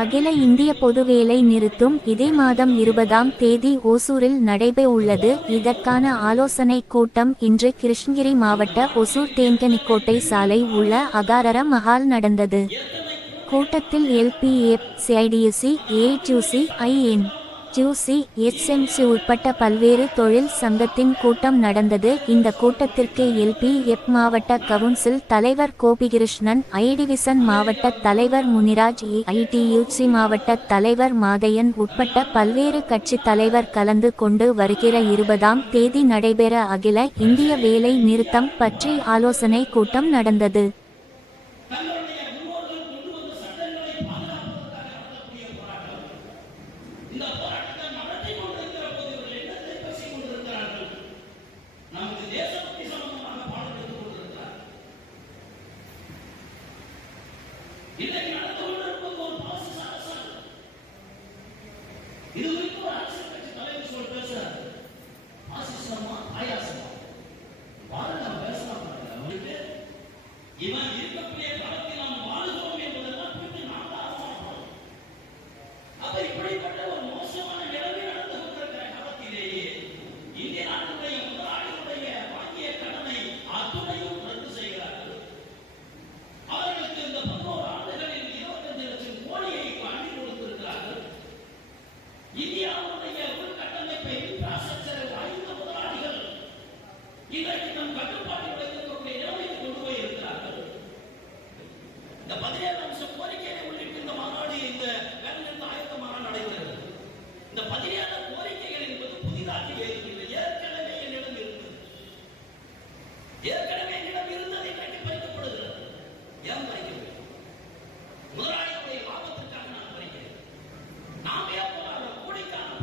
அகில இந்திய பொதுவேலை நிறுத்தும் இதே மாதம் இருபதாம் தேதி ஓசூரில் நடைபெறவுள்ளது இதற்கான ஆலோசனைக் கூட்டம் இன்று கிருஷ்ணகிரி மாவட்ட ஒசூர் தேங்கனிக்கோட்டை சாலை உள்ள அகாரர மஹால் நடந்தது. கூட்டத்தில் LPF CITSC ATUC IN juicy SMC உட்பட்ட பல்வேறு தொழில் சங்கத்தின் கூட்டம் நடந்தது. இந்த கூட்டத்திற்கு எல்பிஎஃப் மாவட்ட கவுன்சில் தலைவர் கோபிகிருஷ்ணன் ஐடிவிசன் மாவட்ட தலைவர் முனிராஜ் ஐடியூசி மாவட்ட தலைவர் மாதையன் உட்பட்ட பல்வேறு கட்சி தலைவர் கலந்து கொண்டு வருகிற இருபதாம் தேதி நடைபெற அகில இந்திய வேலை நிறுத்தம் பற்றி ஆலோசனை கூட்டம் நடந்தது. இந்த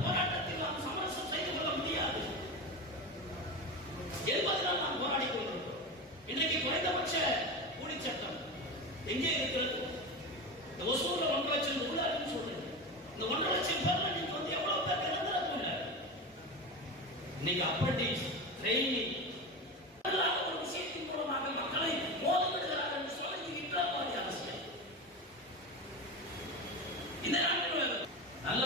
போராட்டத்தில் நாம் சமரசம் செய்து கொள்ள முடியாது. என்பதனால் நாம் போராடி கொண்டிருக்கிறோம். இன்றைக்கு குறைந்தபட்ச கூலி சட்டம் எங்கே இருக்கிறது? இந்த ஒசூர்ல ஒன்றரை லட்சம் உள்ளாருன்னு சொல்றீங்க. இந்த ஒன்றரை லட்சம் பேர்ல நீங்க வந்து எவ்வளவு பேர் நிரந்தரம் இன்னைக்கு அப்ரண்டிஸ் ட்ரைனிங் ஒரு விஷயத்தின் மூலமாக மக்களை மோதவிடுகிறார்கள் என்று சொல்ல இது அரசியல் இந்த நாட்டில் நல்ல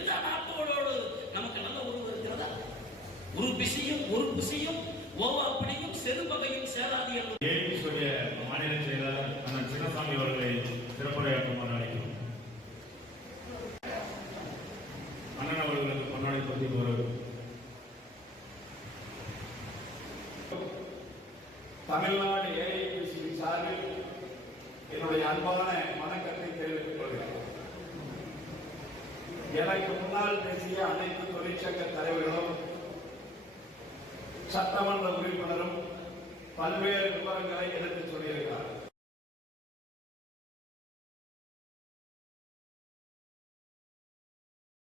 எந்த நாட்டோடு நமக்கு நல்ல உறவு இருக்கிறதா? ஒரு பிசியும் ஒரு பிசியும் ஓவாப்படியும் செருபகையும் சேராது என்று. ஏபிஎஸ்டைய மாநில செயலாளர் அண்ணன் சின்னசாமி அவர்களை சிறப்புரையாற்றுமாறு அழைக்கிறோம் அண்ணன் அவர்களுக்கு பொன்னாடை பற்றி ஒரு தமிழ்நாடு ஏஐபிசி சார்பில் என்னுடைய அன்பான எனக்கு முன்னால் பேசிய அனைத்து தொழிற்சங்க தலைவர்களும் சட்டமன்ற உறுப்பினரும் பல்வேறு விவரங்களை எடுத்துச்